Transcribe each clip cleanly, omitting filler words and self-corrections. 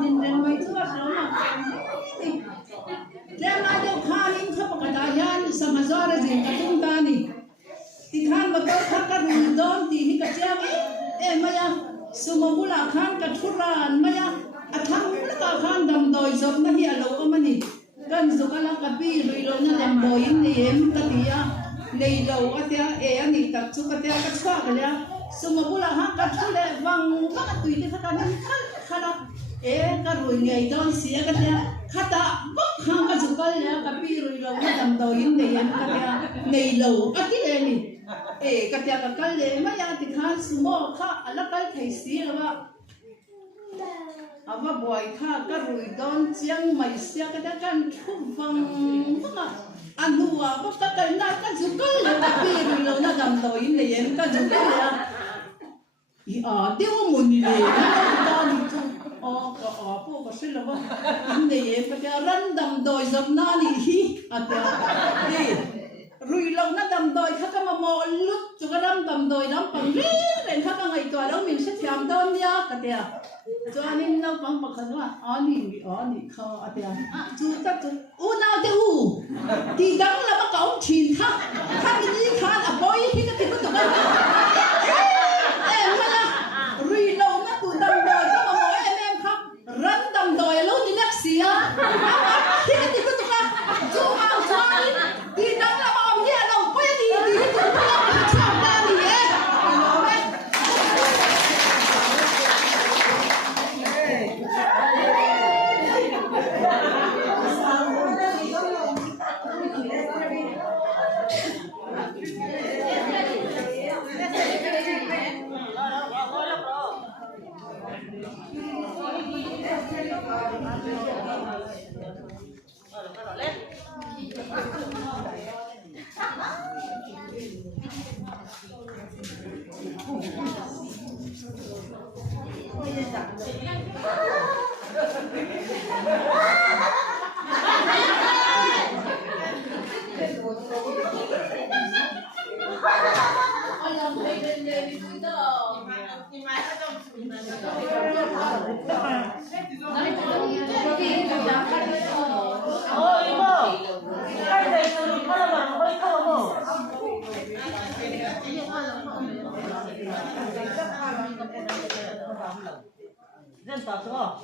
nhìn rằng mấy thứ đó mà Kaya nga daw kanin ka pagkadayan sa mazara din katong tani. Tikhan magkakaroon doon, tini kasyang maya sumamula kan katuran, maya at hamula ka kan damdoy zob na hiyalaw ka manit. Kan zukala kapi, rilo na damdoyin ni katiya, laylaw katya, ani tatsu katya katswa kalya. Sumamula kan katule, bang makatuiti ka kanin kala. Karoon ngay doon siya katya. Kata bok hang kazukal ya kapiro ilaw na damdoyin na yan katya nailaw katya ni katya kakal maya tikhan sumo ka alakal kay siya ba aba buhay ka karoy doon siyang may siya katya kan kubang mga anuwa pagkakal na kazukal ya kapiro ilaw na damdoyin na yan kazukal ya dewa mo nila po kasi lang hindi pati random doy zap nani atya ruilaw na damdoy kaka mamolut juga random doy nam pangren kaka ngai to alaw min sa thiam don ya katya so anin naw pang pakhanwa ani kha atya chu ta chu una de u ti dang la ma kaung chin kha ni khan a boy hi ka ti ko to ka mala ruilaw na tu damdoy random doy lo ni naksia kita tiku tuka cuma soalin tidak lama omnya lo pun di itu cakap ni Dân tộc đúng không?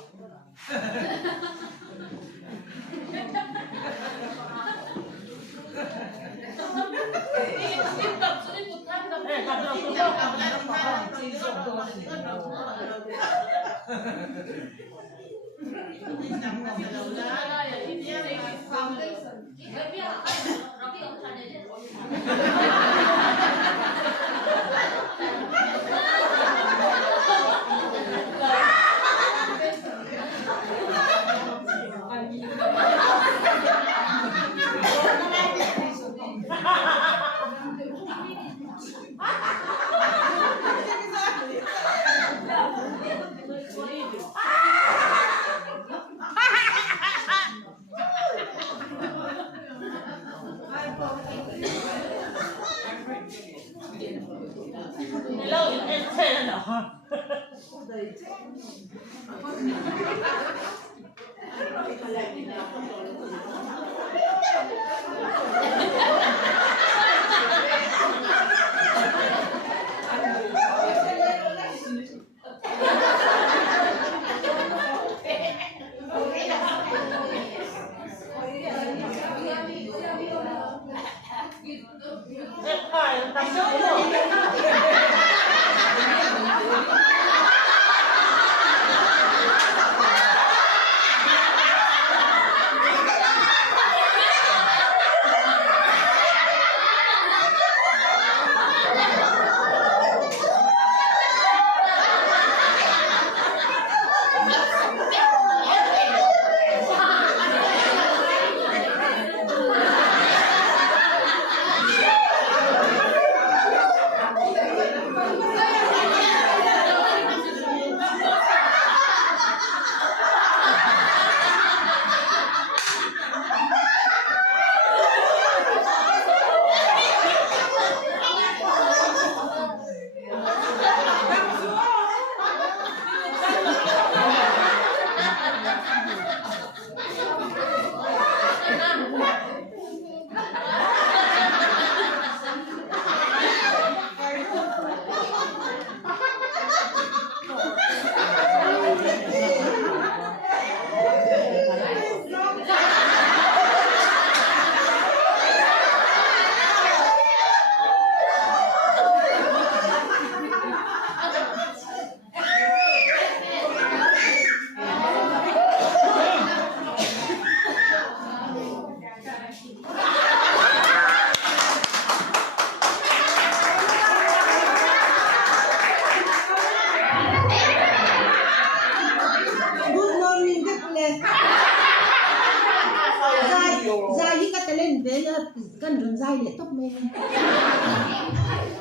dai le top me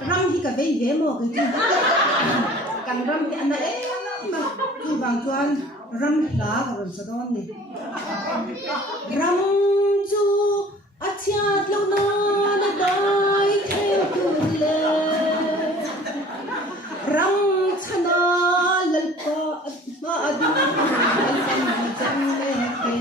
ram hi ka vei ve mo ka kan ram hi ana ma chu bang chuan ram la ron sa don ni ram chu achiat lo na na dai theo tu le ram chana lal pa ma adi chan le ke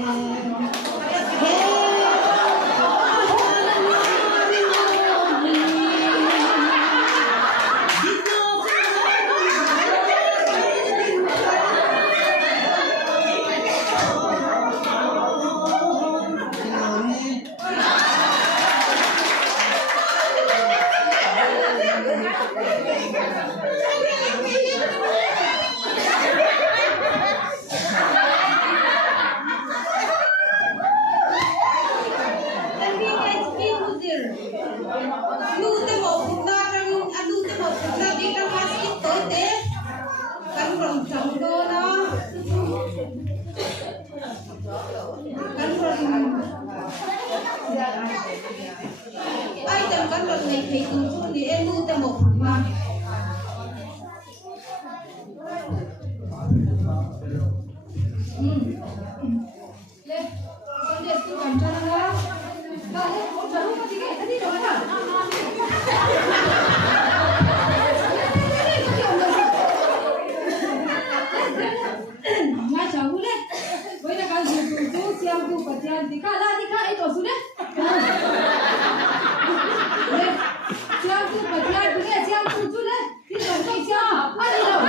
ai chẳng có lần này thì cùng xuống thì em mua cho một mà lên con điện tôi cầm cho nó đâu không cho nó thì cái đi rồi hả ngay cháu lên với là cái gì cũng xem cũng phải xem thì cả ấy tổ xuống đấy xem cũng phải xem cứ nghe xem cũng chút đấy thì còn không xem ăn đi đâu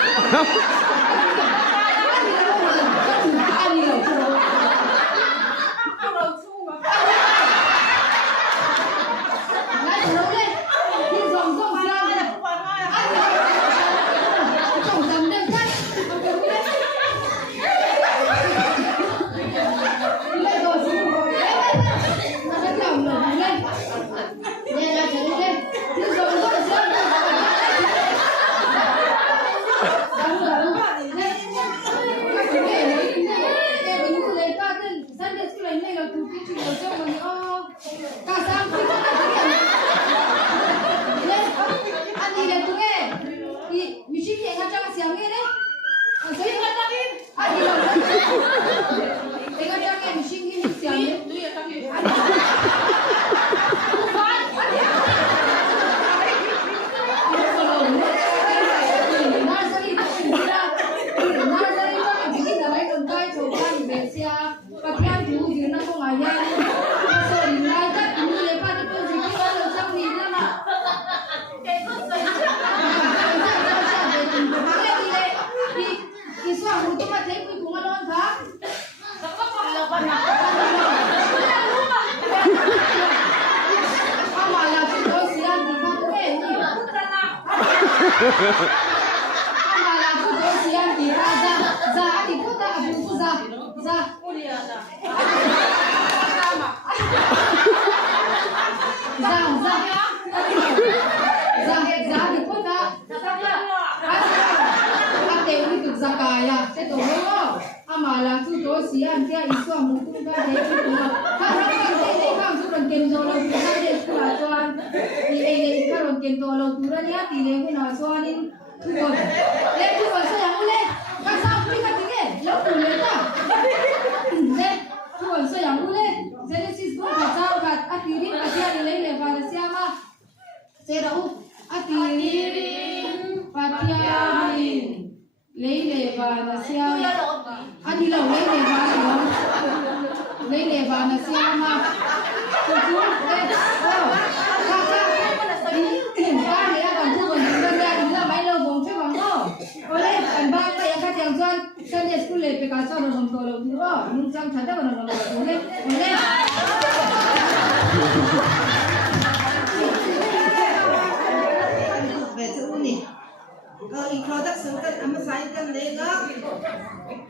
introduction kan ama sign kan lega.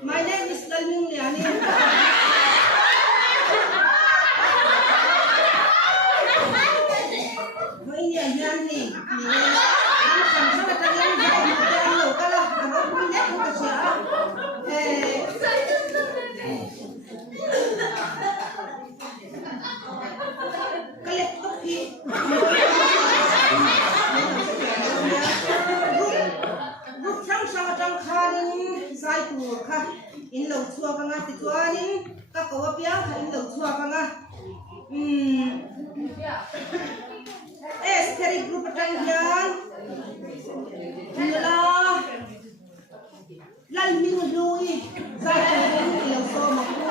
My name is Dalmung Liani. Ini ayan ni. Ang sama tayo ni ano kala ano punya ko kasi kalek toki in lo chua ka nga ti chuanin ka ko piang kha in lo chua ka nga Esteri group atangyan la lal ming lui sa ka ni lo so ma ko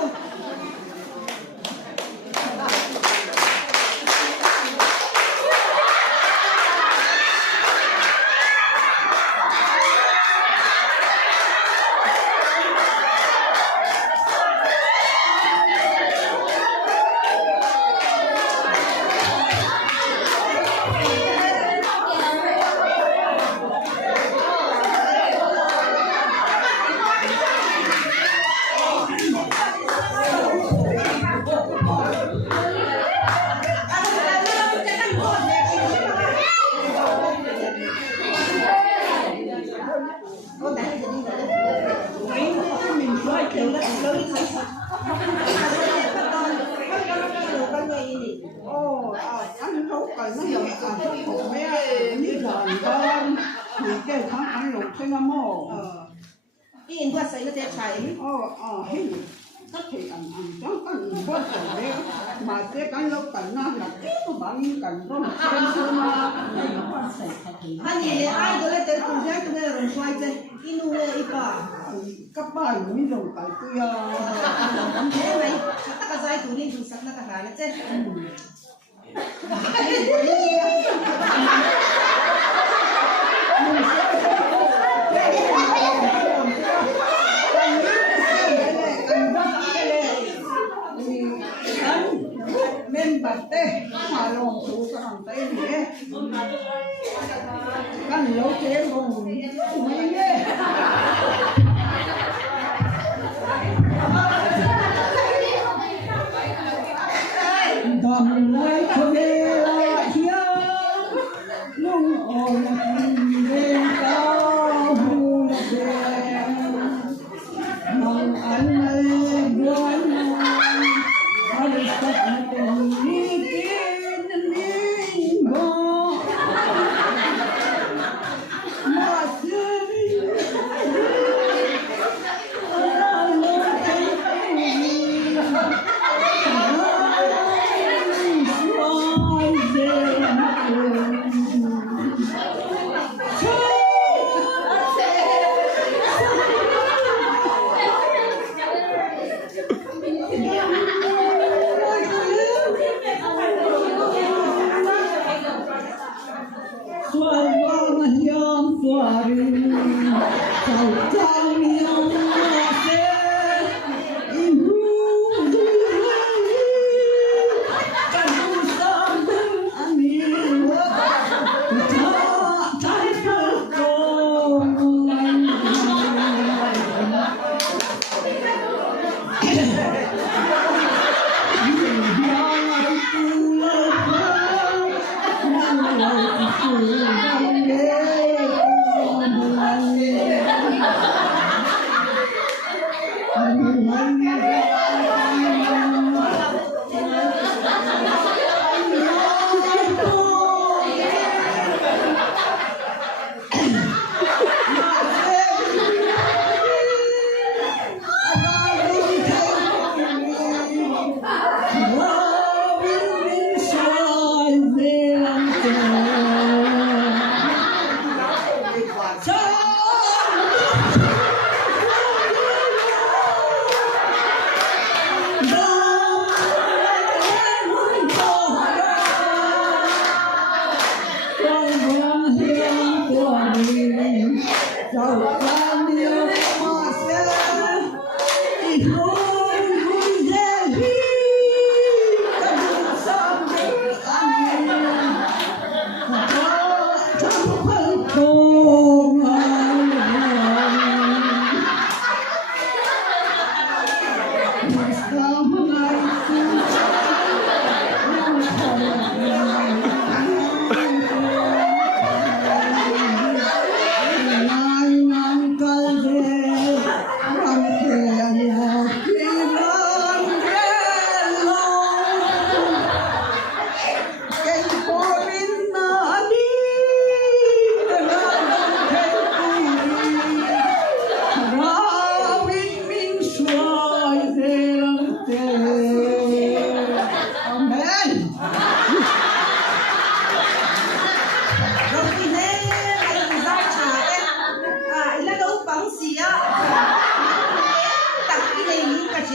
anh nấu cày nó giờ ăn chút khổ mấy như giòn con thì cái thằng ăn lục thấy nó mồ in qua sai nó te chai hình tất thì ăn chẳng cần quá rồi đấy mà cái nấu cày nó là cái bằng cày nó trên sơn mà anh nhìn ai đó là te cũng thấy cái này rồi xoay thế inu le ipa các bạn mới dùng cày kia thế này ta cái dây tụi đi dùng sắc nó cả hai thế men bát tê mà lòng thủ cái lòng tê này căn lấu chế vùng mấy nhé đầm lấy không về lại hiếu nung ồn lên cao hù về mong anh lên buồn anh sẽ tình đi tin đi ngô mà xưa đi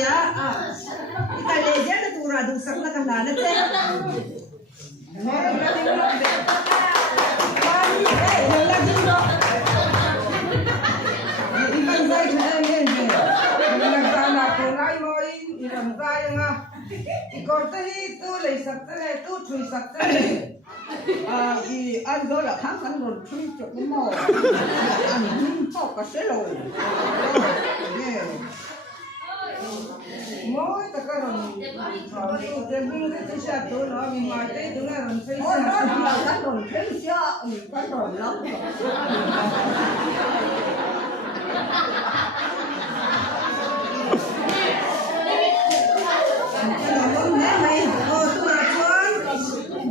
chia ita le je na tura du sak na kana na te anh đó là kháng kháng rồi chui chụp cái mồ anh học cả sẽ rồi mỗi tất cả rồi tôi đem cái cái xe tôi nó mình mai cái tôi là mình phải cái rồi cái xe cái rồi lắm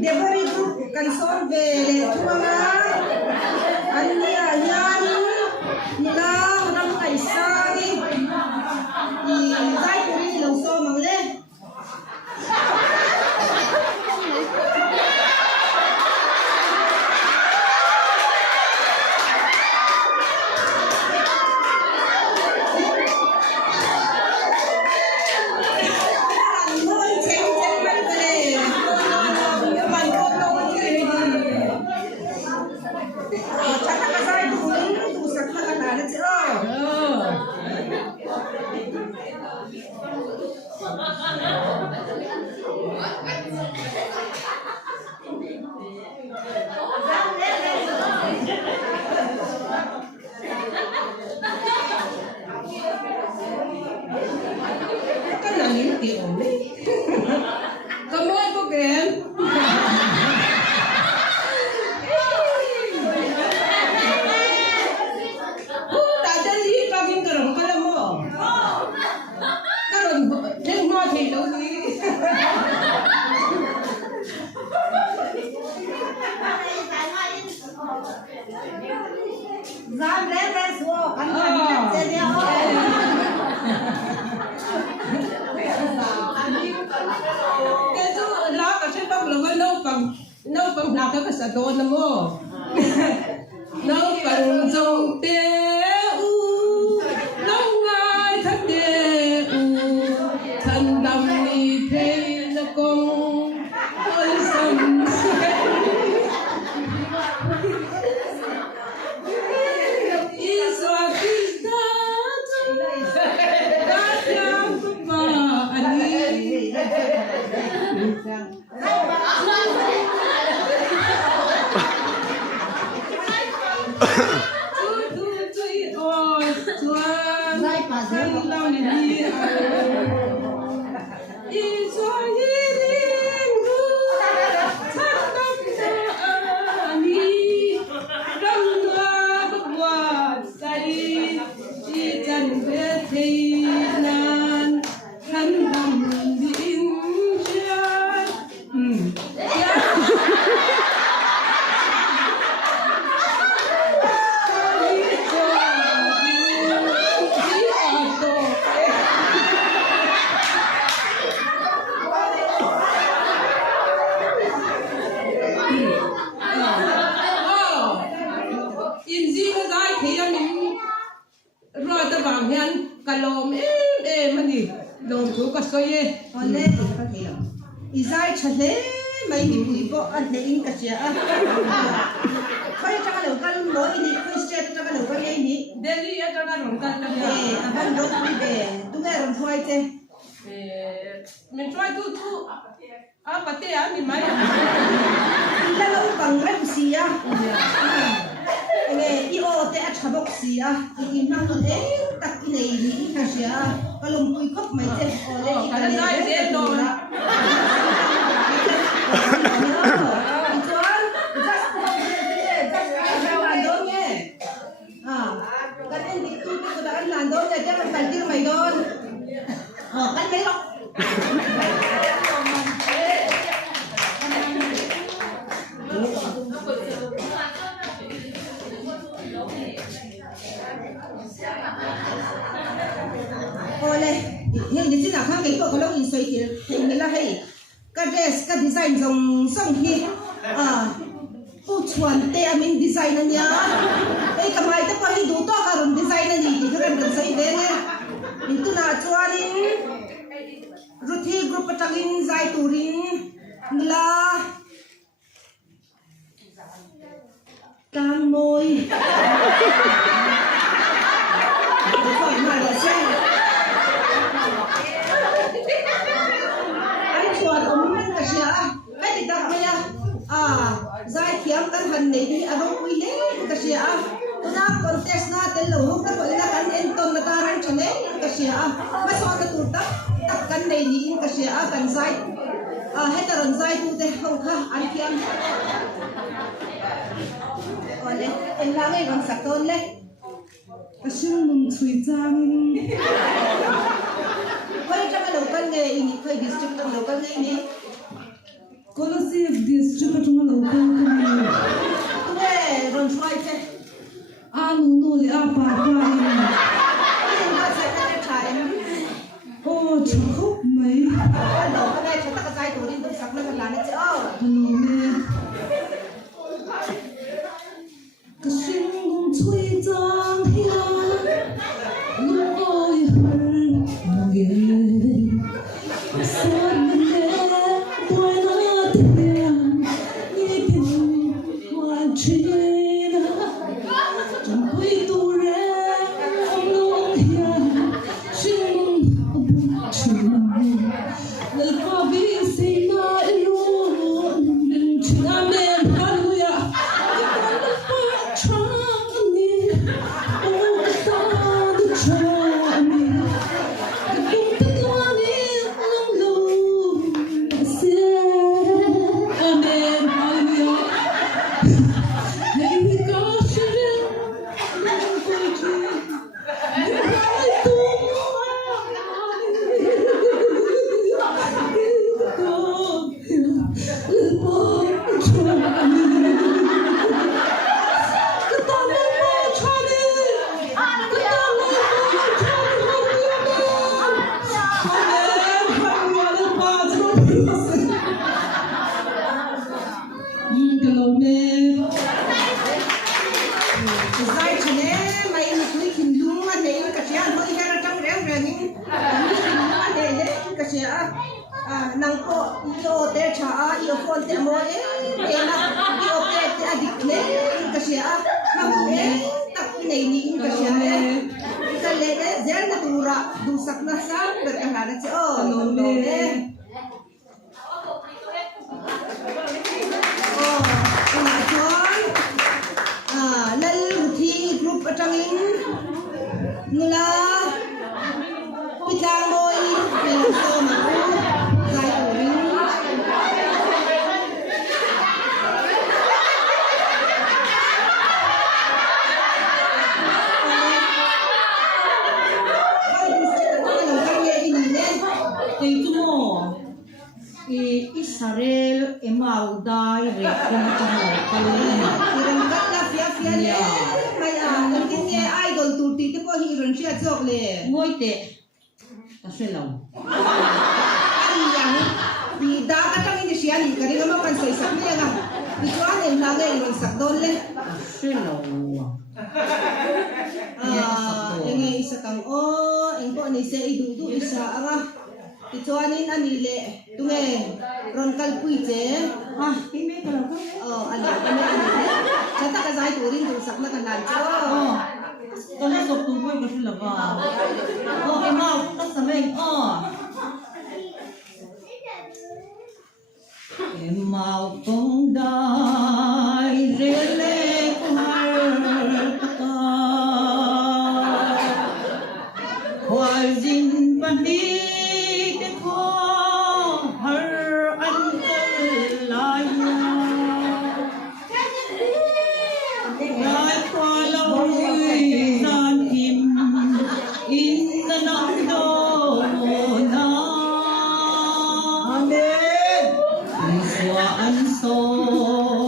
Debori group consol về thua anh đi à yan nila ram kai sa đi thì dai kuri lâu so mang lên Ram lên lên xuống, cắn cắn trên nhau. Cái chú lá cái trên bông là nấu bằng nào cái sả đồn là mò nấu bằng dầu teo nấu ngay thân teo thân đầm đi thế là con ơi sầm Izai chale mai ni pui bo an le in ka chia khoi ta ka lo kan mo ini khoi state ta ka lo kan ni Delhi ya ta ron kan e aban do tu be tu ga ron khoi te mình try tu pate ya mi mai ila lo bang ra si ya nge I o te a chabok si ya I nang no e tak nei ni ka sia ka lom pui khop mai te o le I ka le je do na Hiện giờ khang cái của lâu in soi thì mình là hay cái dress cái design dòng song hi u chuan te mình design anh nhá cái mai ta có hi đủ to cả design anh thì cái cần soi về nè mình tu na chuan Ruthi group atangin zai turin la Tang môi khỏi mà là xem anh chuột ống anh cả xia cái gì ta bây giờ zai thiam kan han nei đi aro quy hết cả xia na contest na tel lo hok ta ko ila kan enton na taran chale ka xia ma so na tu ta tak kan nei ni in ka xia kan zai hetaron zai tu te ho kha an thiam ole en la ngai ron sakon le Asyong mong chui jangin. khoi cha ka lo kan nge ini khoi district kan lo kan nge ni Kolasi district atong local kami. tu nge ron choi che Anu no le apa pa. ni ma sa ka cha em Oh, chakop mai. ka lo ka nge cha ta ka zai tu rin tu sak na ka la na che Hello me. Asyong mong chui jang hiya. Loi har ngin. San me boy na tiya. Ni bin wan china. Chẳng quay tu re ông long hiya. Xin mong chừng. Lời qua bi say na ilun. Chừng amen hallelujah. zai chane mai ni tui khin lung ma nei ka sia no i ka tang reng reng ni ma nei le ka sia nang ko yo te cha yo phone te mo e na yo pe te adik le ka sia ma e tak nei ni ka sia ka le de zer na tura du sak na sa per ka na che no le lal ruthi group atangin nula pitang boy pel so ma ku zai turin Israel emaudai rekum kali iran kat la fia le mai kin nge idol tu ti te po hi ron sia jok le ngoi te taselau ai yang ni da ka tang ni sia ni kari ma kan sai sak le ga ni chuan em la ge ron sak don le taselau enge isa kang eng ko ni se idu du isa aga Ituanin anile tunge ron kalpui che ime kala ko ada kami anile kata ka zai turin tu sakna kan lan cho tala sok tu ko kasi laba emau ta sameng emau tong dai rele kumar ta hoal jin pandi Hãy subscribe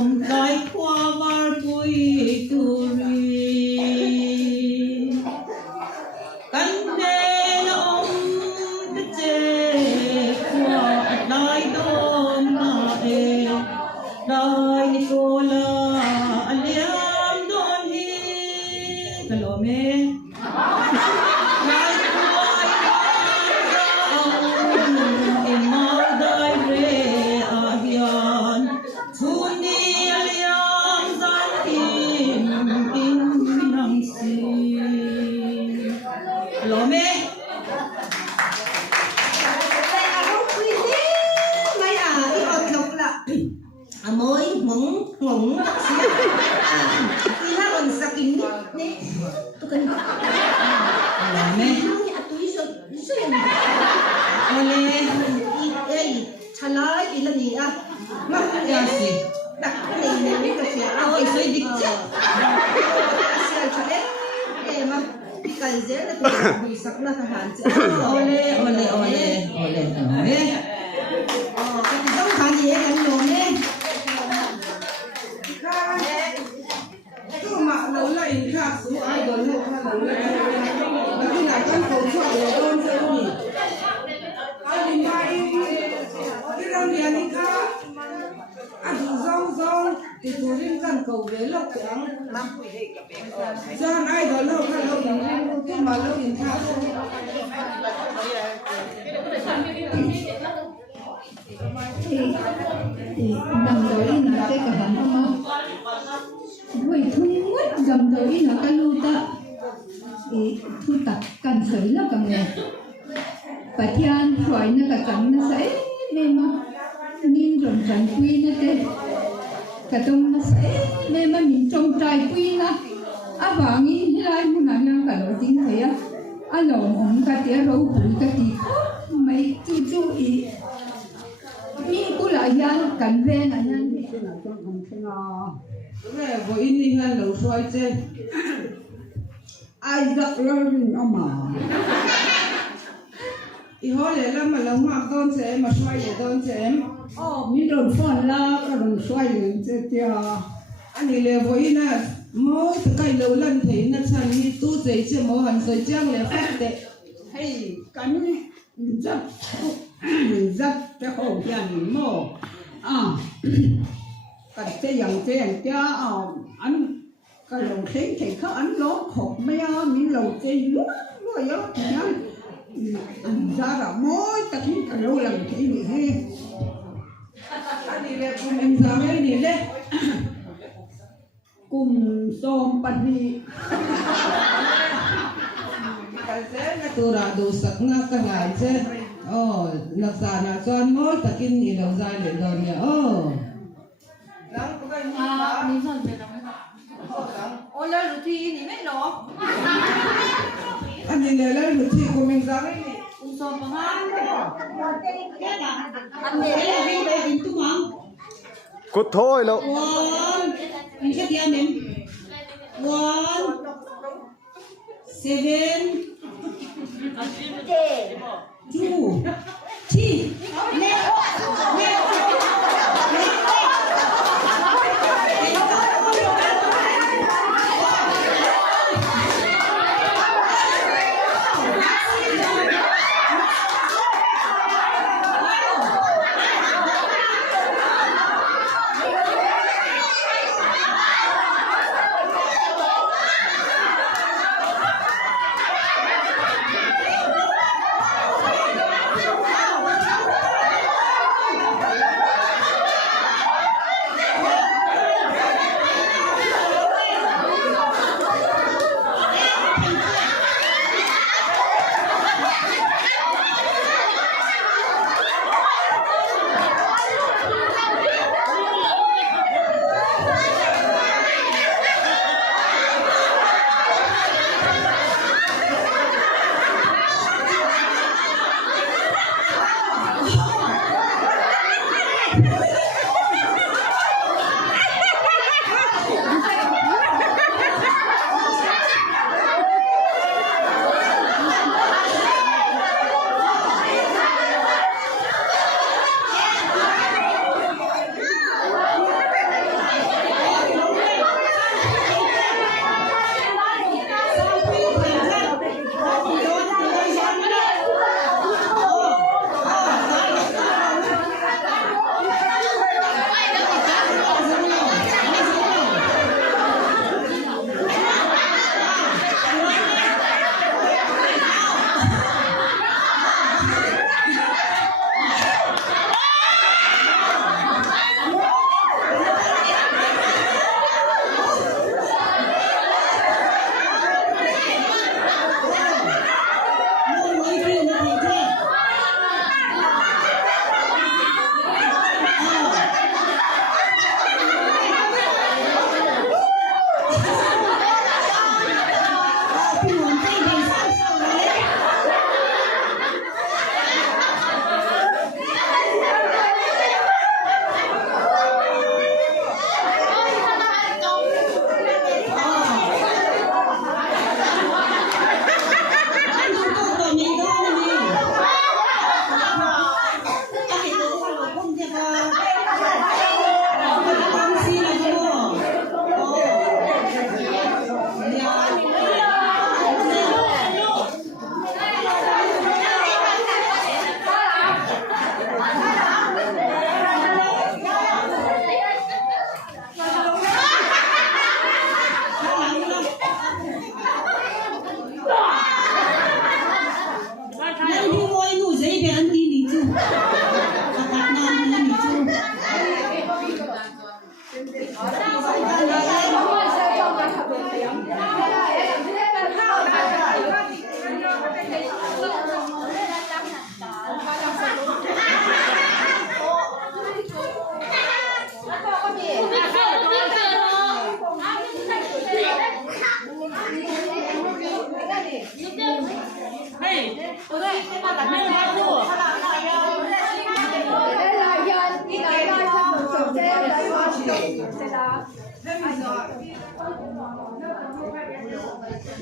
hồng á thì là còn sakin nè tôi cần nè ini atui so ole chalai ilani ah mắc ya si đặt cái này cái gì ôi xoay đi chứ sial cho em mà cái gì là tôi bị sắc là thằng hàn chứ ole ole ole ole nè cái giống hàn gì em luôn nè cứ mà lâu lại khác số ai đó lâu khác lâu lại khi nào con cầu chọn để con sẽ nghỉ anh đi mai cái đâu đi anh khác anh rong rong thì tôi riêng cần cầu về lâu chẳng do ai đó lâu khác lâu thì cứ mà lâu thì khác thì đầm tới là cái cả hắn không vậy thôi mất đầm tới là cái lưu ta thì thu tập cần sấy là cần nghề và thiên khỏi nó cả chẳng nó sấy nên mà nhìn rộn ràng quy nó thế cả trong nó sấy nên mà nhìn trong trái quy nó vàng ý lại muốn làm yang cả lỗ tiếng thế á lỗ ông cả tiếng râu bụi cả tí mấy chú chú ý mi cô lại yang cần về là yang đi cái nào cho không cái nào cái này với in đi hơn lâu xoay trên ai gặp lên ông mà iho le la mà lâu mặc don sẽ mà xoay để don sẽ mi don phun la cái don xoay để tia anh ấy le với in à mỗi cái lâu lần thấy nó sang mi tu dậy chứ mỗi hành rồi trang le phát để hay cắn dập dập cái hồ tiền mồ cái cái dòng cha anh cái lồng tiếng thì có anh lố khổ mấy mi lồng tiếng lúc rồi đó thì anh ra là mỗi tất cả lâu lần thì mình hay anh đi lên cùng em ra mấy đi lên cùng xôm bát đi cái thế là tôi đã đủ sắc ngã cái ngày chứ nạp giả nạp toàn mỗi tất cả những đầu dài để rồi nhỉ Ola ruti ni mấy nó anh nhìn lên một chi của mình ra đấy so pangan anh để là đi về đến tu mang cút thôi đâu one mình sẽ đi mình 1 7 2 3 Hãy subscribe cho kênh Ghiền Mì Gõ để không bỏ lỡ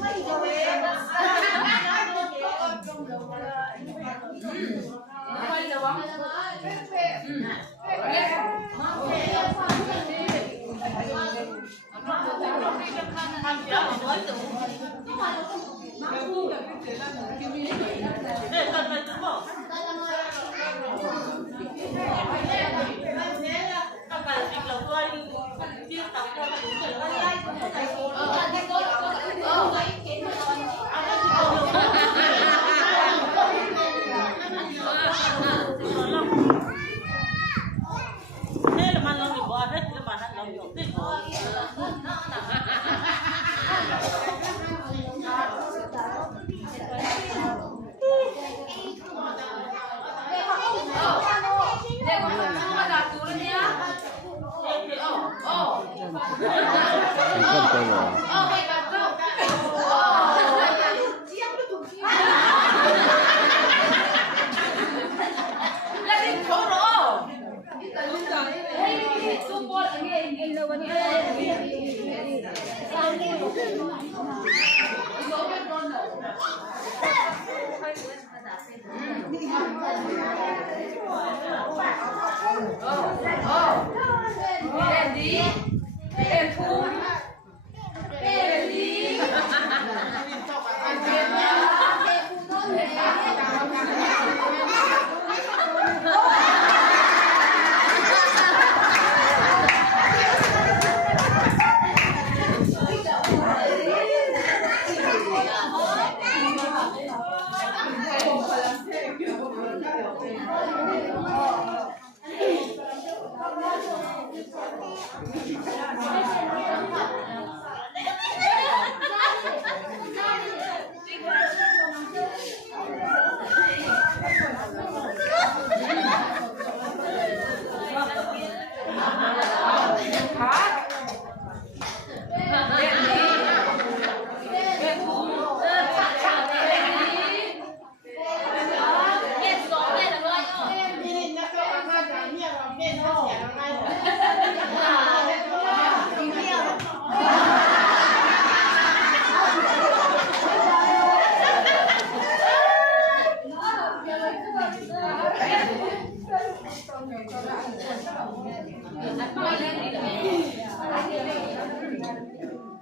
Hãy subscribe cho kênh Ghiền Mì Gõ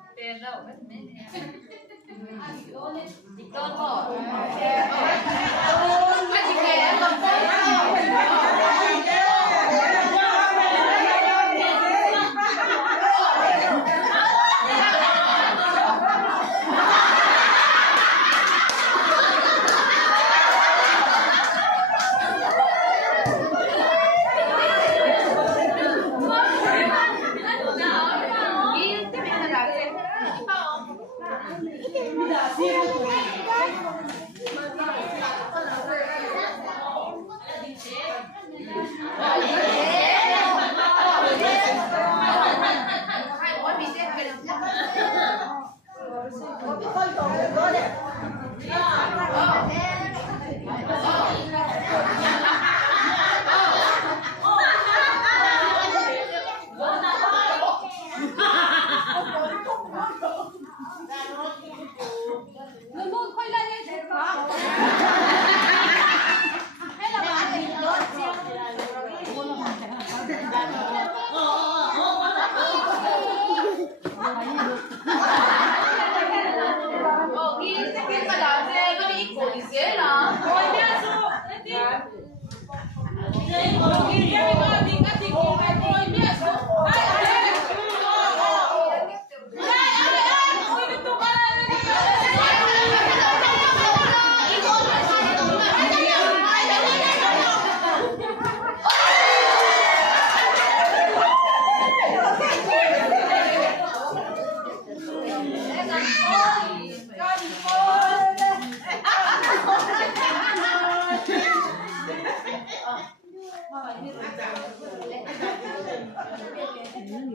để không bỏ lỡ